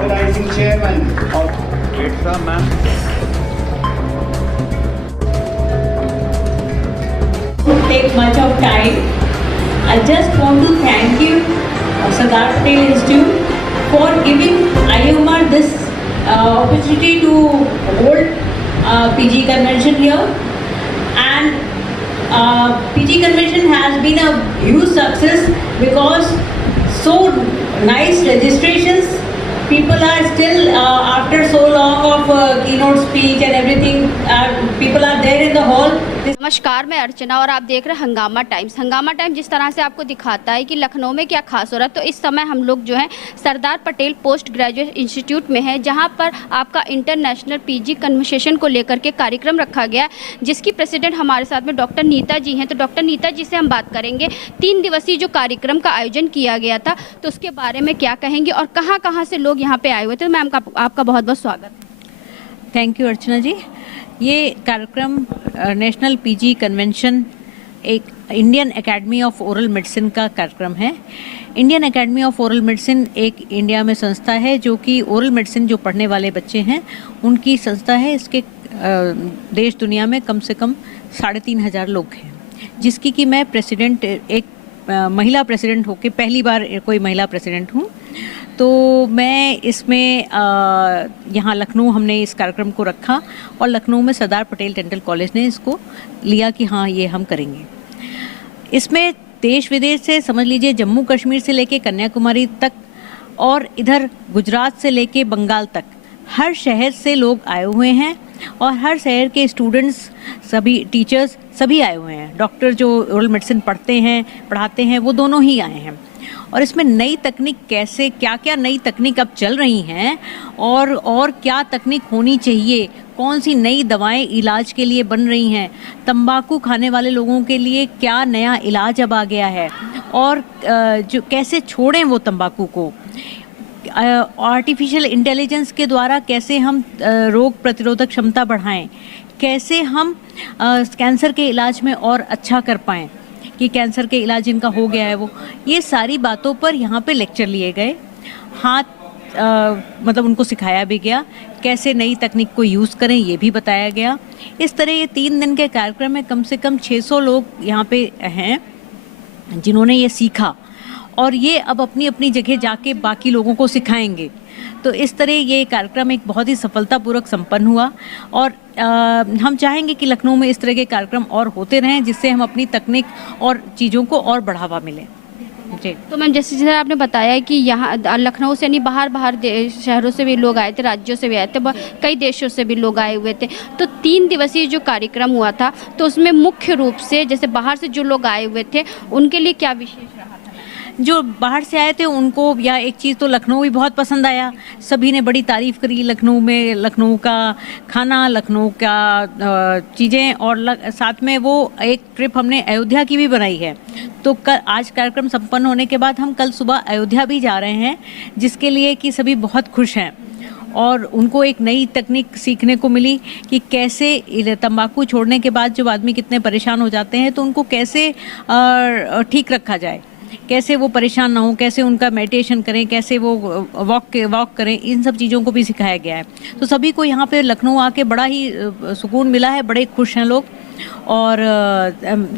organizing chairman of Great sir, ma'am. Take much of time. I just want to thank you, Sardar Patel Institute, for giving IOMR this opportunity to hold PG convention here. And PG convention has been a huge success because so nice registrations. People are still after so long of keynote speech and everything. People are there in the hall. नमस्कार, मैं अर्चना और आप देख रहे हैं हंगामा times. हंगामा times जिस तरह से आपको दिखाता है कि लखनऊ में क्या खास हो रहा है, तो इस समय हम लोग जो है Sardar Patel post graduate institute में हैं, जहां पर आपका इंटरनेशनल पीजी कन्वर्सेशन को लेकर के कार्यक्रम रखा गया है, जिसकी प्रेसिडेंट हमारे साथ में डॉक्टर नीता जी हैं। तो डॉक्टर नीता जी से हम बात करेंगे 3 दिवसीय जो कार्यक्रम का आयोजन किया गया था, तो उसके बारे में क्या कहेंगे और कहाँ कहाँ से लोग यहाँ पे आए हुए थे। मैम आपका बहुत बहुत स्वागत। थैंक यू अर्चना जी। ये कार्यक्रम नेशनल पीजी कन्वेंशन एक Indian academy of oral medicine का कार्यक्रम है। Indian academy of oral medicine एक इंडिया में संस्था है जो कि ओरल मेडिसिन जो पढ़ने वाले बच्चे हैं उनकी संस्था है। इसके देश दुनिया में कम से कम 3,500 लोग हैं, जिसकी कि मैं प्रेसिडेंट, एक महिला प्रेसिडेंट होके पहली बार कोई महिला प्रेसिडेंट हूँ। तो मैं इसमें यहाँ लखनऊ हमने इस कार्यक्रम को रखा और लखनऊ में सरदार पटेल डेंटल कॉलेज ने इसको लिया कि हाँ ये हम करेंगे। इसमें देश विदेश से, समझ लीजिए जम्मू कश्मीर से लेके कन्याकुमारी तक और इधर गुजरात से लेके बंगाल तक हर शहर से लोग आए हुए हैं और हर शहर के स्टूडेंट्स, सभी टीचर्स सभी आए हुए हैं। डॉक्टर जो ओरल मेडिसिन पढ़ाते हैं वो दोनों ही आए हैं। और इसमें नई तकनीक कैसे, क्या क्या नई तकनीक अब चल रही हैं और क्या तकनीक होनी चाहिए, कौन सी नई दवाएं इलाज के लिए बन रही हैं, तंबाकू खाने वाले लोगों के लिए क्या नया इलाज अब आ गया है और जो कैसे छोड़ें वो तंबाकू को, आर्टिफिशियल इंटेलिजेंस के द्वारा कैसे हम रोग प्रतिरोधक क्षमता बढ़ाएं, कैसे हम कैंसर के इलाज में और अच्छा कर पाएं कि कैंसर के इलाज जिनका हो गया है वो, ये सारी बातों पर यहाँ पे लेक्चर लिए गए। मतलब उनको सिखाया भी गया कैसे नई तकनीक को यूज़ करें, ये भी बताया गया। इस तरह ये 3 दिन के कार्यक्रम में कम से कम 600 लोग यहाँ पे हैं जिन्होंने ये सीखा और ये अब अपनी अपनी जगह जाके बाकी लोगों को सिखाएंगे। तो इस तरह ये कार्यक्रम एक बहुत ही सफलतापूर्वक संपन्न हुआ और हम चाहेंगे कि लखनऊ में इस तरह के कार्यक्रम और होते रहें, जिससे हम अपनी तकनीक और चीज़ों को और बढ़ावा मिले। जी। तो मैम जैसे आपने बताया कि यहाँ लखनऊ से नहीं, बाहर शहरों से भी लोग आए थे, राज्यों से भी आए थे, कई देशों से भी लोग आए हुए थे। तो 3 दिवसीय जो कार्यक्रम हुआ था, तो उसमें मुख्य रूप से जैसे बाहर से जो लोग आए हुए थे उनके लिए क्या विशेष रहा? जो बाहर से आए थे उनको या एक चीज़ तो लखनऊ भी बहुत पसंद आया, सभी ने बड़ी तारीफ़ करी लखनऊ में, लखनऊ का खाना, लखनऊ का चीज़ें और साथ में वो एक ट्रिप हमने अयोध्या की भी बनाई है। तो आज कार्यक्रम संपन्न होने के बाद हम कल सुबह अयोध्या भी जा रहे हैं, जिसके लिए कि सभी बहुत खुश हैं और उनको एक नई तकनीक सीखने को मिली कि कैसे तंबाकू छोड़ने के बाद जब आदमी कितने परेशान हो जाते हैं तो उनको कैसे ठीक रखा जाए, कैसे वो परेशान ना हो, कैसे उनका मेडिटेशन करें, कैसे वो वॉक करें, इन सब चीज़ों को भी सिखाया गया है। तो सभी को यहाँ पे लखनऊ आके बड़ा ही सुकून मिला है, बड़े खुश हैं लोग और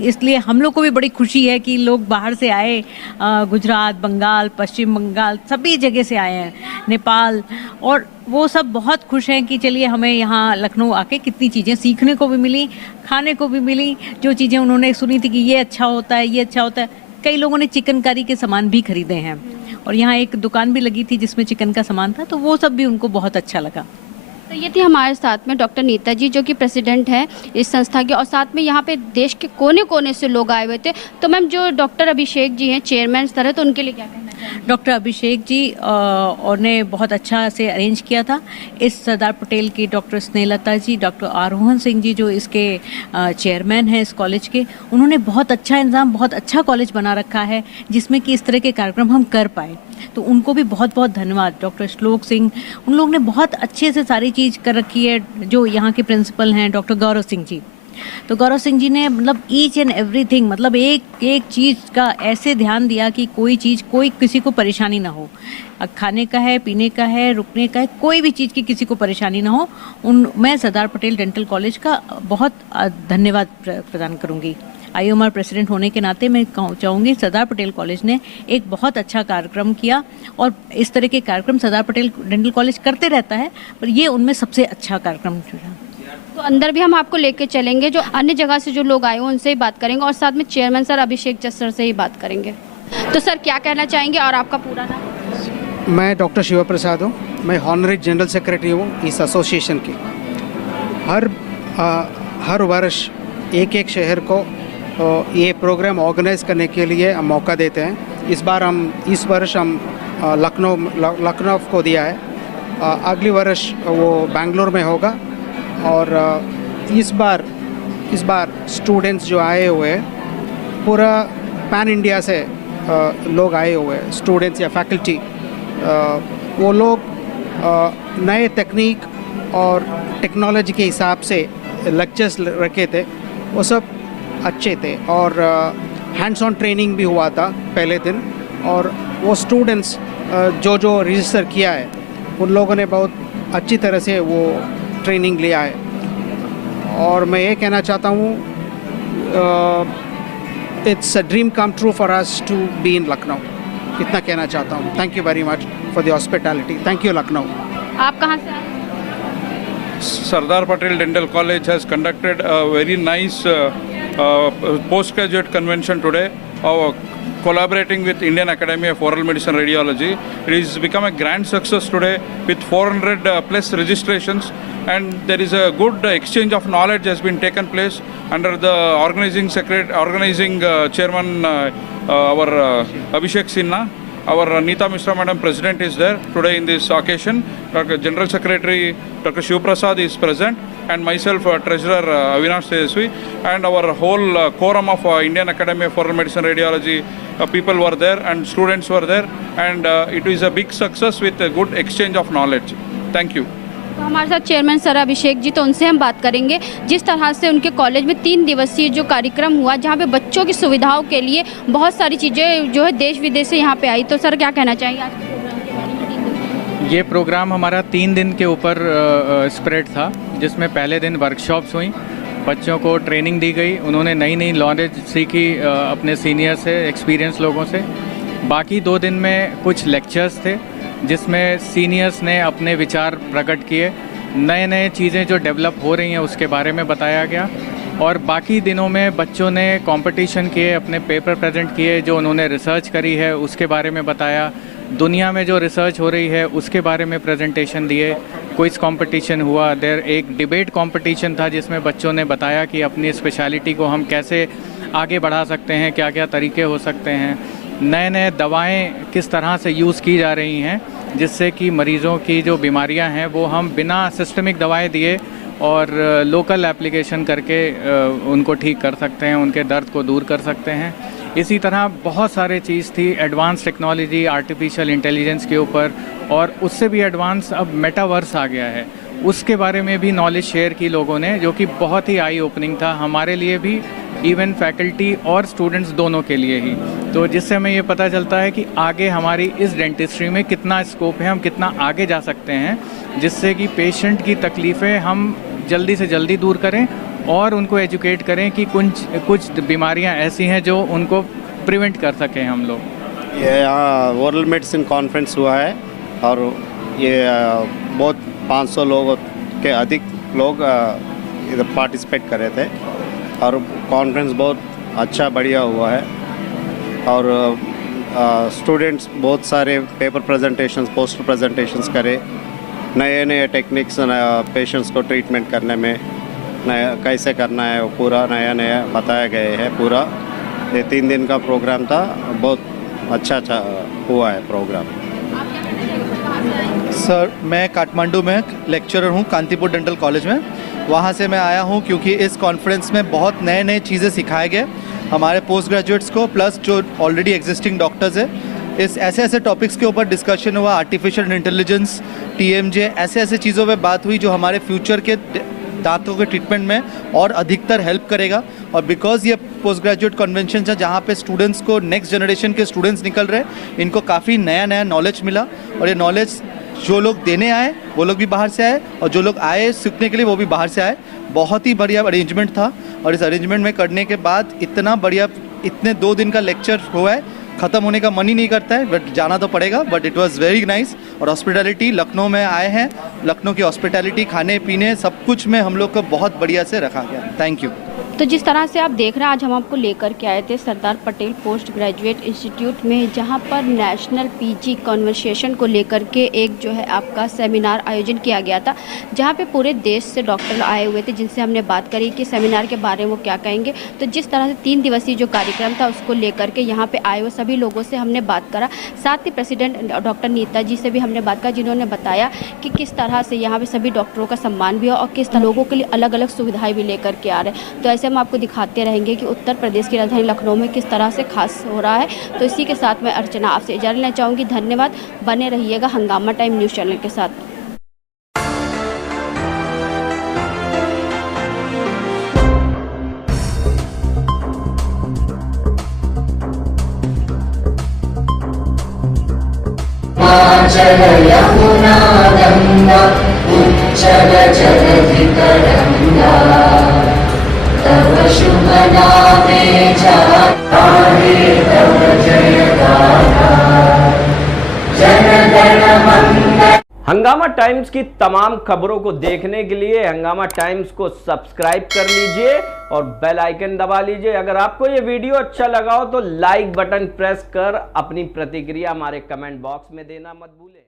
इसलिए हम लोग को भी बड़ी खुशी है कि लोग बाहर से आए, गुजरात, बंगाल, पश्चिम बंगाल, सभी जगह से आए हैं, नेपाल, और वो सब बहुत खुश हैं कि चलिए हमें यहाँ लखनऊ आके कितनी चीज़ें सीखने को भी मिली, खाने को भी मिली। जो चीज़ें उन्होंने सुनी थी कि ये अच्छा होता है, ये अच्छा होता है, कई लोगों ने चिकनकारी के सामान भी खरीदे हैं और यहाँ एक दुकान भी लगी थी जिसमें चिकन का सामान था, तो वो सब भी उनको बहुत अच्छा लगा। तो ये थी हमारे साथ में डॉक्टर नीता जी, जो कि प्रेसिडेंट हैं इस संस्था के, और साथ में यहाँ पे देश के कोने कोने से लोग आए हुए थे। तो मैम जो डॉक्टर अभिषेक जी हैं चेयरमैन इस तरह, तो उनके लिए क्या कहना चाहिए? डॉक्टर अभिषेक जी और ने बहुत अच्छा से अरेंज किया था। इस सरदार पटेल की डॉक्टर स्नेहलता जी, डॉक्टर आरोहन सिंह जी जो इसके चेयरमैन हैं इस कॉलेज के, उन्होंने बहुत अच्छा इंतजाम, बहुत अच्छा कॉलेज बना रखा है जिसमें कि इस तरह के कार्यक्रम हम कर पाए। तो उनको भी बहुत बहुत धन्यवाद। डॉक्टर श्लोक सिंह, उन लोगों ने बहुत अच्छे से सारी चीज़ कर रखी है। जो यहाँ के प्रिंसिपल हैं डॉक्टर गौरव सिंह जी, तो गौरव सिंह जी ने मतलब ईच एंड एवरीथिंग, मतलब एक एक चीज़ का ऐसे ध्यान दिया कि कोई चीज़, कोई किसी को परेशानी ना हो। खाने का है, पीने का है, रुकने का है, कोई भी चीज़ की किसी को परेशानी ना हो। मैं सरदार पटेल डेंटल कॉलेज का बहुत धन्यवाद प्रदान करूँगी। IOMR प्रेसिडेंट होने के नाते मैं चाहूँगी सरदार पटेल कॉलेज ने एक बहुत अच्छा कार्यक्रम किया, और इस तरह के कार्यक्रम सरदार पटेल डेंटल कॉलेज करते रहता है, पर ये उनमें सबसे अच्छा कार्यक्रम था। तो अंदर भी हम आपको लेके चलेंगे, जो अन्य जगह से जो लोग आए हैं उनसे ही बात करेंगे, और साथ में चेयरमैन सर अभिषेक जस सर से ही बात करेंगे। तो सर क्या कहना चाहेंगे, और आपका पूरा नाम? मैं डॉक्टर शिव प्रसाद हूँ। मैं हॉनरी जनरल सेक्रेटरी हूँ इस एसोसिएशन की। हर वर्ष एक एक शहर को ये प्रोग्राम ऑर्गेनाइज करने के लिए हम मौका देते हैं। इस वर्ष हम लखनऊ को दिया है। अगली वर्ष वो बेंगलोर में होगा। और इस बार स्टूडेंट्स जो आए हुए हैं, पूरा पैन इंडिया से लोग आए हुए हैं, स्टूडेंट्स या फैकल्टी। वो लोग नए तकनीक और टेक्नोलॉजी के हिसाब से लेक्चर्स रखे थे, वो सब अच्छे थे। और हैंड्स ऑन ट्रेनिंग भी हुआ था पहले दिन। और वो स्टूडेंट्स जो रजिस्टर किया है, उन लोगों ने बहुत अच्छी तरह से वो ट्रेनिंग लिया है। और मैं ये कहना चाहता हूँ, it's a dream come true for us to be in Lucknow. इतना कहना चाहता हूँ। Thank you very much for the hospitality. Thank you Lucknow. आप कहाँ से आए? Sardar Patel Dental College has conducted a very nice postgraduate convention today, collaborating with Indian Academy of Oral Medicine Radiology. It has become a grand success today with 400 plus registrations, and there is a good exchange of knowledge has been taken place under the organizing chairman, our Abhishek Sinha. Our Neeta Mishra Madam President is there today in this occasion. Dr. General Secretary Dr. Shiv Prasad is present, and myself, Treasurer Avinash Tejasvi, and our whole quorum of Indian Academy of Oral Medicine Radiology people were there, and students were there, and it is a big success with a good exchange of knowledge. Thank you. तो हमारे साथ chairman sir Abhishek ji, तो उनसे हम बात करेंगे जिस तरह से उनके कॉलेज में 3 दिवसीय जो कार्यक्रम हुआ, जहाँ पे बच्चों की सुविधाओं के लिए बहुत सारी चीज़ें जो है देश विदेश से यहाँ पे आई। तो सर क्या कहना चाहिए आज के प्रोग्राम के बारे में? ये प्रोग्राम हमारा 3 दिन के ऊपर स्प्रेड था, जिसमें पहले दिन वर्कशॉप्स हुई, बच्चों को ट्रेनिंग दी गई, उन्होंने नई नई नॉलेज सीखी अपने सीनियर से, एक्सपीरियंस लोगों से। बाकी 2 दिन में कुछ लेक्चर्स थे जिसमें सीनियर्स ने अपने विचार प्रकट किए, नए नए चीज़ें जो डेवलप हो रही हैं उसके बारे में बताया गया। और बाकी दिनों में बच्चों ने कंपटीशन किए, अपने पेपर प्रेजेंट किए, जो उन्होंने रिसर्च करी है उसके बारे में बताया, दुनिया में जो रिसर्च हो रही है उसके बारे में प्रेजेंटेशन दिए। क्विज कंपटीशन हुआ, एक डिबेट कंपटीशन था जिसमें बच्चों ने बताया कि अपनी स्पेशलिटी को हम कैसे आगे बढ़ा सकते हैं, क्या क्या तरीके हो सकते हैं, नए नए दवाएं किस तरह से यूज़ की जा रही हैं, जिससे कि मरीज़ों की जो बीमारियां हैं वो हम बिना सिस्टमिक दवाएं दिए और लोकल एप्लीकेशन करके उनको ठीक कर सकते हैं, उनके दर्द को दूर कर सकते हैं। इसी तरह बहुत सारे चीज़ थी, एडवांस टेक्नोलॉजी, आर्टिफिशियल इंटेलिजेंस के ऊपर, और उससे भी एडवांस अब मेटावर्स आ गया है, उसके बारे में भी नॉलेज शेयर की लोगों ने, जो कि बहुत ही आई ओपनिंग था हमारे लिए भी, इवन फैकल्टी और स्टूडेंट्स दोनों के लिए ही। तो जिससे हमें ये पता चलता है कि आगे हमारी इस डेंटिस्ट्री में कितना स्कोप है, हम कितना आगे जा सकते हैं, जिससे कि पेशेंट की तकलीफ़ें हम जल्दी से जल्दी दूर करें और उनको एजुकेट करें कि कुछ बीमारियां ऐसी हैं जो उनको प्रिवेंट कर सकें हम लोग। ये यहाँ ओरल मेडिसिन कॉन्फ्रेंस हुआ है, और ये बहुत 500 लोगों के अधिक लोग इधर पार्टिसिपेट कर रहे थे, और कॉन्फ्रेंस बहुत अच्छा बढ़िया हुआ है। और स्टूडेंट्स बहुत सारे पेपर प्रेजेंटेशंस, पोस्टर प्रेजेंटेशंस करे, नए नए टेक्निक्स पेशेंट्स को ट्रीटमेंट करने में नया कैसे करना है वो पूरा नया बताया गया है। पूरा ये 3 दिन का प्रोग्राम था, बहुत अच्छा हुआ है प्रोग्राम। सर, मैं काठमांडू में लेक्चरर हूँ कांतिपुर डेंटल कॉलेज में। वहाँ से मैं आया हूँ क्योंकि इस कॉन्फ्रेंस में बहुत नए चीज़ें सिखाए गए हमारे पोस्ट ग्रेजुएट्स को, प्लस जो ऑलरेडी एग्जिस्टिंग डॉक्टर्स है। इस ऐसे टॉपिक्स के ऊपर डिस्कशन हुआ, आर्टिफिशियल इंटेलिजेंस, TMJ, ऐसे चीज़ों पे बात हुई जो हमारे फ्यूचर के दांतों के ट्रीटमेंट में और अधिकतर हेल्प करेगा। और बिकॉज ये पोस्ट ग्रेजुएट कन्वेंशन है जहाँ पे स्टूडेंट्स को नेक्स्ट जनरेशन के स्टूडेंट्स निकल रहे हैं, इनको काफ़ी नया नया नॉलेज मिला। और ये नॉलेज जो लोग देने आए वो लोग भी बाहर से आए, और जो लोग आए सीखने के लिए वो भी बाहर से आए। बहुत ही बढ़िया अरेंजमेंट था, और इस अरेंजमेंट में करने के बाद इतना बढ़िया, इतने 2 दिन का लेक्चर हुआ है, ख़त्म होने का मन ही नहीं करता है, बट जाना तो पड़ेगा। But it was very nice. और हॉस्पिटैलिटी, लखनऊ में आए हैं, लखनऊ की हॉस्पिटैलिटी, खाने पीने सब कुछ में हम लोग को बहुत बढ़िया से रखा गया। Thank you. तो जिस तरह से आप देख रहे हैं, आज हम आपको लेकर के आए थे Sardar Patel post graduate institute में, जहां पर नेशनल पीजी कन्वर्सेशन को लेकर के एक जो है आपका सेमिनार आयोजन किया गया था, जहां पे पूरे देश से डॉक्टर आए हुए थे, जिनसे हमने बात करी कि सेमिनार के बारे में वो क्या कहेंगे। तो जिस तरह से 3 दिवसीय जो कार्यक्रम था उसको लेकर के यहाँ पे आए हुए सभी लोगों से हमने बात करा। साथ ही प्रेसिडेंट डॉक्टर नीता जी से भी हमने बात करा, जिन्होंने बताया कि किस तरह से यहाँ पे सभी डॉक्टरों का सम्मान भी हो और किस तरह लोगों के लिए अलग अलग सुविधाएं भी लेकर के आ रहे हैं। तो ऐसे हम आपको दिखाते रहेंगे कि उत्तर प्रदेश की राजधानी लखनऊ में किस तरह से खास हो रहा है। तो इसी के साथ मैं अर्चना आपसे इजाज़त लेना चाहूँगी। धन्यवाद। बने रहिएगा हंगामा टाइम न्यूज़ चैनल के साथ। यमुना गंगा उच्चल जगति तरंगा तव शुभ नामे जातारे तव जयगाथा जन गण मंगल। हंगामा टाइम्स की तमाम खबरों को देखने के लिए हंगामा टाइम्स को सब्सक्राइब कर लीजिए और बेल आइकन दबा लीजिए। अगर आपको ये वीडियो अच्छा लगा हो तो लाइक बटन प्रेस कर अपनी प्रतिक्रिया हमारे कमेंट बॉक्स में देना मत भूलें।